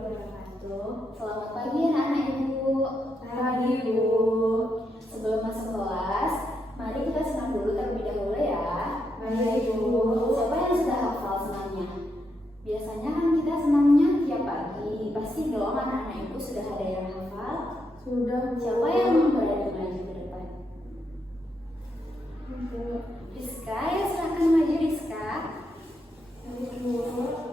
wabarakatuh. Selamat pagi anak-anak Ibu. Pagi, Bu. Sebelum masuk kelas, mari kita senam dulu terlebih dahulu ya. Baik, Bu. Siapa yang sudah hafal senamnya? Biasanya kan kita senamnya tiap pagi. Pasti dong anak-anak Ibu sudah ada yang hafal. Sudah, Bu. Siapa yang berani maju ke depan? Bu. Rizka, ya silakan maju Rizka. Baik, Bu.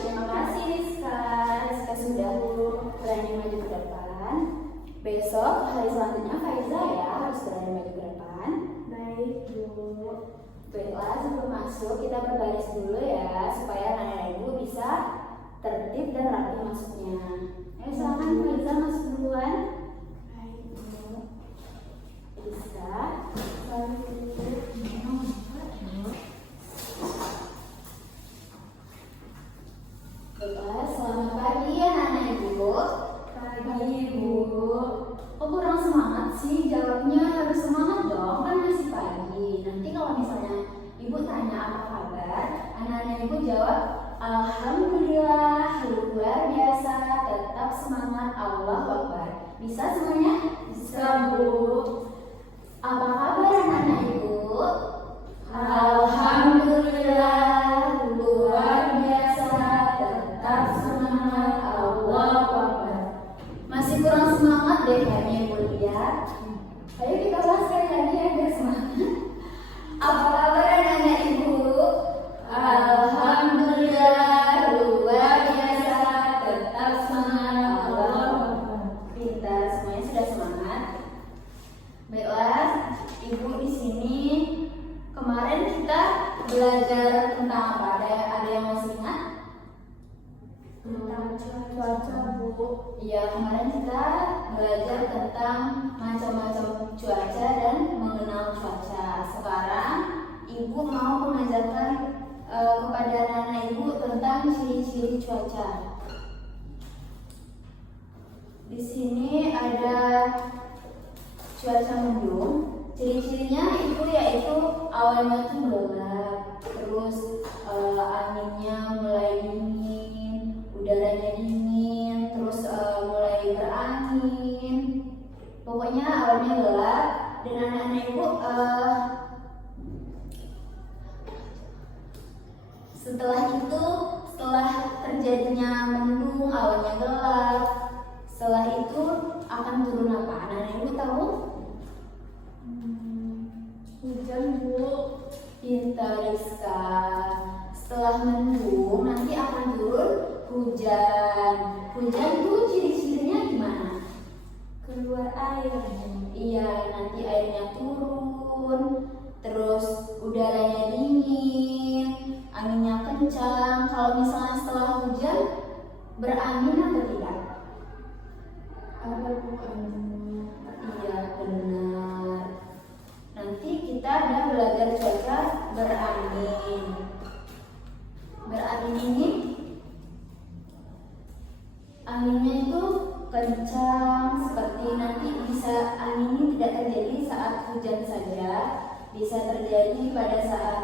Terima kasih Rizka. Rizka sudah berani maju ke depan. Besok hari selanjutnya Faiza ya harus berani maju ke depan. Baik, Bu. Baiklah, sebelum masuk kita berbaris dulu ya supaya anak-anak Ibu bisa tertib dan rapi masuknya. Ayo silakan Faiza masuk duluan. Baik, Bu. Rizka. Baik, Bu. Baiklah, selamat pagi anak-anak Ibu. Pagi, Bu. Kok kurang semangat sih? Jawabnya harus semangat dong, kan masih pagi. Nanti kalau misalnya Ibu tanya apa kabar, anak-anak Ibu jawab Alhamdulillah, luar biasa, tetap semangat, Allahu Akbar. Bisa semuanya? Bisa, Bu. Apa kabar anak-anak Ibu? Alhamdulillah, luar biasa, tetap semangat, Allahu Akbar. Masih kurang semangat deh kayaknya Ibu lihat. Ayo kita bahas sekali lagi ya biar semangat. Apa kabar anak-anak Ibu? Alhamdulillah, luar biasa, tetap semangat, Allahu Akbar. Pintar, semuanya sudah semangat. Baiklah, Ibu di sini kemarin kita belajar tentang apa? Ada yang masih ingat? Tentang cuaca, Bu. Iya, kemarin kita belajar tentang macam-macam cuaca dan mengenal cuaca. Sekarang Ibu mau mengajarkan kepada anak-anak Ibu tentang ciri-ciri cuaca. Di sini ada cuaca mendung. Ciri-cirinya itu yaitu awalnya tuh gelap, terus anginnya mulai dingin, udaranya dingin, terus mulai berangin. Pokoknya awalnya gelap dan anak-anak Ibu setelah terjadinya mendung, awalnya gelap, setelah itu akan turun apa? Anak-anak Ibu tahu? Hujan, Bu. Pintar Rizka. Setelah mendung nanti akan turun hujan. Hujan itu ciri-cirinya gimana? Keluar air, Bu. Iya, nanti airnya turun, terus udaranya dingin, anginnya kencang. Kalau misalnya setelah hujan berangin atau tidak? Ada, Bu, anginnya. Iya, benar. Nanti kita ada belajar cuaca berangin. Berangin ini anginnya itu kencang, seperti nanti bisa angin ini tidak terjadi saat hujan saja, bisa terjadi pada saat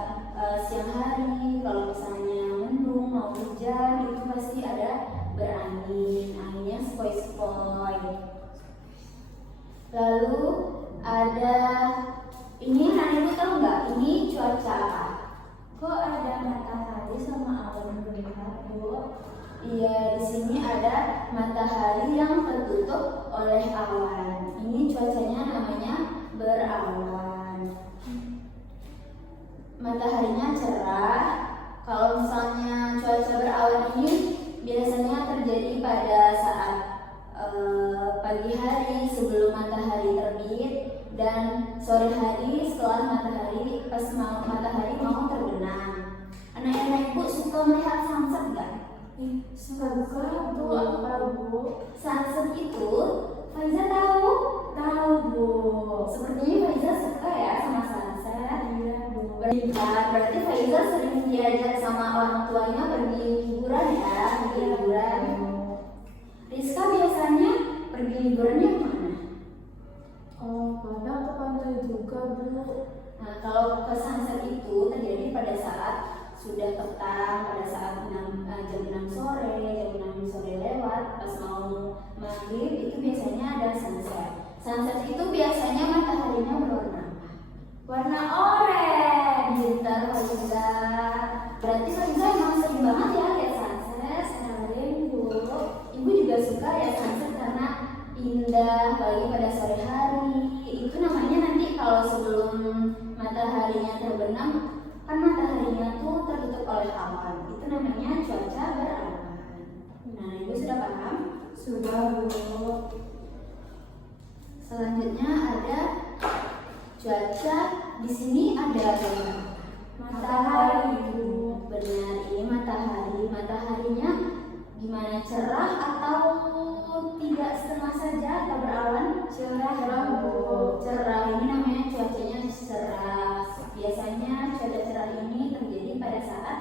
siang hari. Kalau misalnya mendung mau hujan itu pasti ada berangin, anginnya sepoi-sepoi. Lalu ada ini, anak Ibu tahu nggak ini cuaca apa? Kok ada matahari sama awan berlipat, Bu? Iya, di sini ada matahari yang tertutup oleh awan. Ini cuaca mataharinya cerah. Kalau misalnya cuaca berawan ini biasanya terjadi pada saat pagi hari sebelum matahari terbit dan sore hari setelah matahari matahari mau terbenam. Anak-anak ibu suka melihat sunset nggak? Suka tuh apa Bu? Sunset itu Faiza tahu? Tahu Bu. Sepertinya Faiza suka ya sama sunset. Iya Bu. Berarti Faiza sering diajak sama orang tuanya pergi liburan ya, pergi liburan. Rizka biasanya pergi liburannya kemana? Oh, kadang ke pantai juga Bu. Nah, kalau ke sunset itu terjadi pada saat sudah petang, pada saat jam 6 sore, jam 6 sore lewat, pas mau maghrib itu biasanya ada sunset. Sunset itu biasanya mataharinya berwarna apa? Warna oranye. Pintar Faiza. Berarti Faiza emang sering banget ya lihat sunset. Sering Bu. Ibu juga suka ya sunset karena indah, apalagi pada sore hari. Itu namanya nanti kalau sebelum mataharinya terbenam, kan mataharinya tuh tertutup oleh awan. Itu namanya cuaca berawan. Nah, ibu sudah paham? Sudah Bu. Selanjutnya ada cuaca. Di sini ada gambar Matahari Bu. Benar, ini matahari. Mataharinya gimana, cerah atau tidak setengah saja atau berawan? Cerah Bu. Cerah, ini namanya cuacanya cerah. Biasanya cuaca cerah ini terjadi pada saat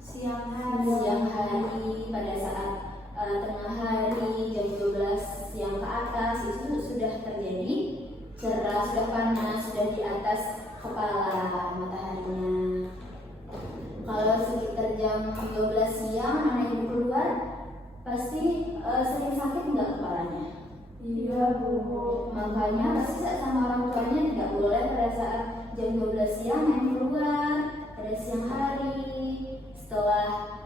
Siang siang hari, pada saat tengah hari, jam 12 siang ke atas itu sudah terjadi cerah, sudah panas, sudah di atas kepala mataharinya. Kalau sekitar jam 12 siang anak ibu keluar, pasti sering sakit nggak kepalanya? Iya Bu. Makanya pasti sama orang tuanya tidak boleh pada saat jam 12 siang main keluar. Pada siang hari, setelah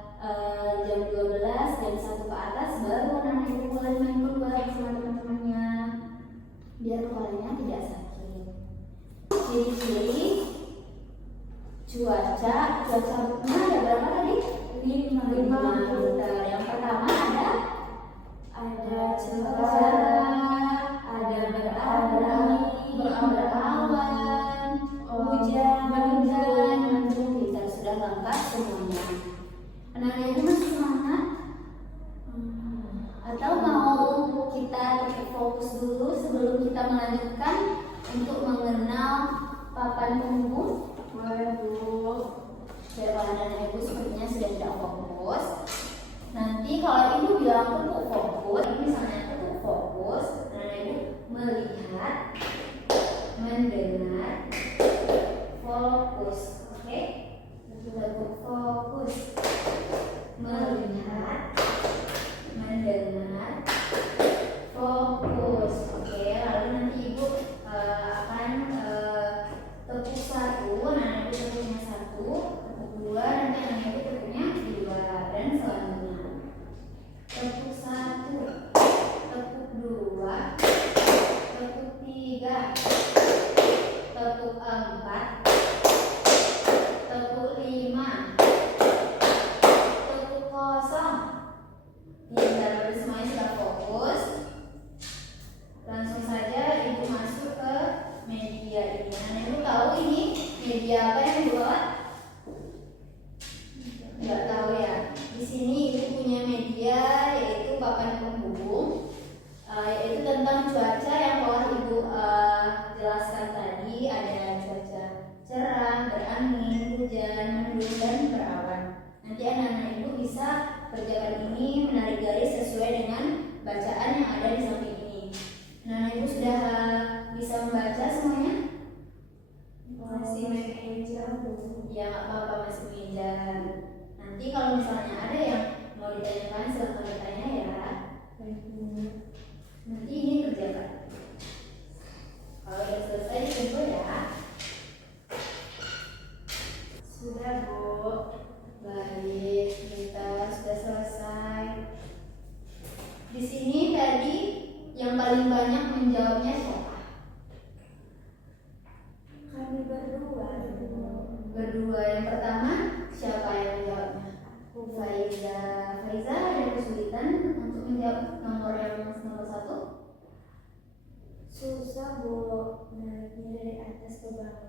jam 12, jam 1 ke atas baru anak ibu boleh main keluar sama teman-temannya, biar kepalanya tidak sakit. Ciri-ciri cuaca ada berapa tadi? 5. Yang pertama ada cerah, ada berawan, hujan, mendung. Kita sudah lengkap semuanya. Anak-anak itu masih semangat? Atau mau kita fokus dulu sebelum kita melanjutkan untuk mengenal papan penghubung? Boleh Bu. Kalau anak-anak ibu sepertinya sudah tidak fokus. Nanti kalau ibu bilang untuk fokus, misalnya untuk fokus, anak ibu melihat, mendengar, fokus, oke? Untuk fokus, melihat, mendengar, fokus, oke? Lalu nanti ibu akan tepuk 1, anak ibu tepuknya 1, tepuk 2, nanti anak ibu tepuknya 2, dan selanjutnya. Tepuk 1,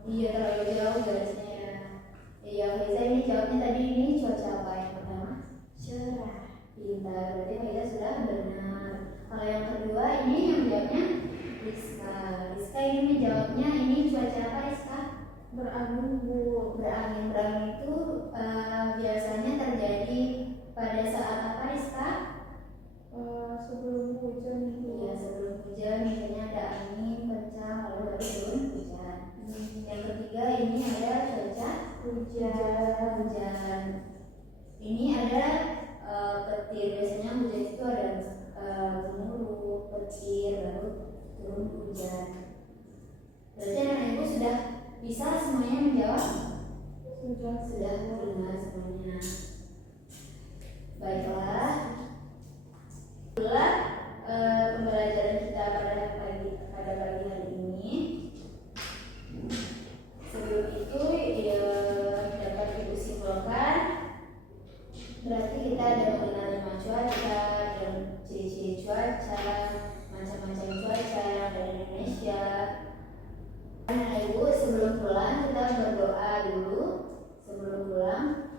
Iya, terlalu jauh garisnya ya. Iya, Faiza ini jawabnya tadi ini cuaca apa yang pertama? Cerah. Pintar, berarti Faiza sudah benar. Kalau yang kedua ini yang jawabnya Rizka. Rizka ini menjawabnya ini cuaca apa Rizka? Berangin, Bu. Berangin. Berangin itu biasanya terjadi pada saat apa Rizka? Sebelum hujan, Bu. Iya, sebelum hujan misalnya ada angin kencang lalu baru turun hujan. Yang ketiga ini ada cuaca hujan. Ini ada petir. Biasanya hujan itu ada gemuruh, petir, baru turun hujan. Berarti anak ibu sudah bisa semuanya menjawab? Sudah benar semuanya. Baiklah. Itulah pembelajaran kita pada pagi hari ini. Sebelum itu ya, dapat ibu simpulkan berarti kita ada mengenal 5 cuaca dan ciri-ciri cuaca, macam-macam cuaca yang ada di Indonesia. Nah ibu sebelum pulang kita berdoa dulu. Sebelum pulang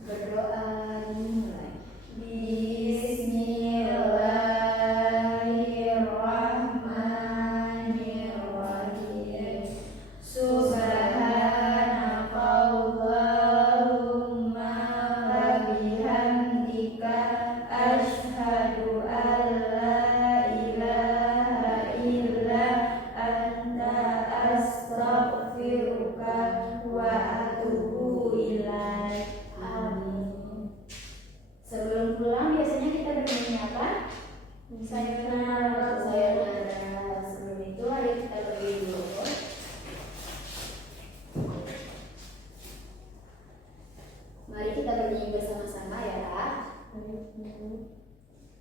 berdoa dimulai. Bismillahirrahmanirrahim. Subhanakallahumma wa bihamdika asyhadu an la ilaha illa anta astaghfiruka wa atubu ilaik. Amin. Sebelum pulang biasanya kita bernyanyi apa? Sayonara. Sebelum itu ayo kita berdiri dulu. Mari kita bernyanyi bersama-sama ya.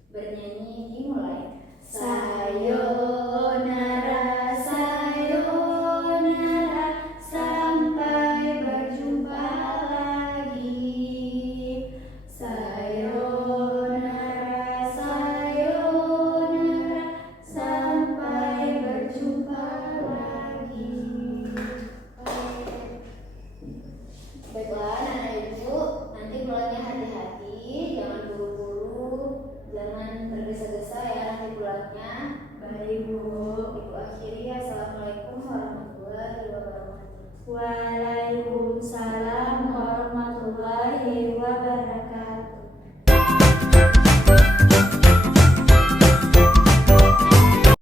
Bernyanyi dimulai. Sayonara, sayonara, sampai berjumpa lagi. Sayonara, sayonara, sampai berjumpa lagi. Baiklah anak ibu, nanti pulangnya hati-hati, jangan buru-buru, jangan tergesa-gesa ya nanti pulangnya. Baik Bu. Ibu akhiri, assalamualaikum warahmatullahi wabarakatuh. Waalaikumsalam warahmatullahi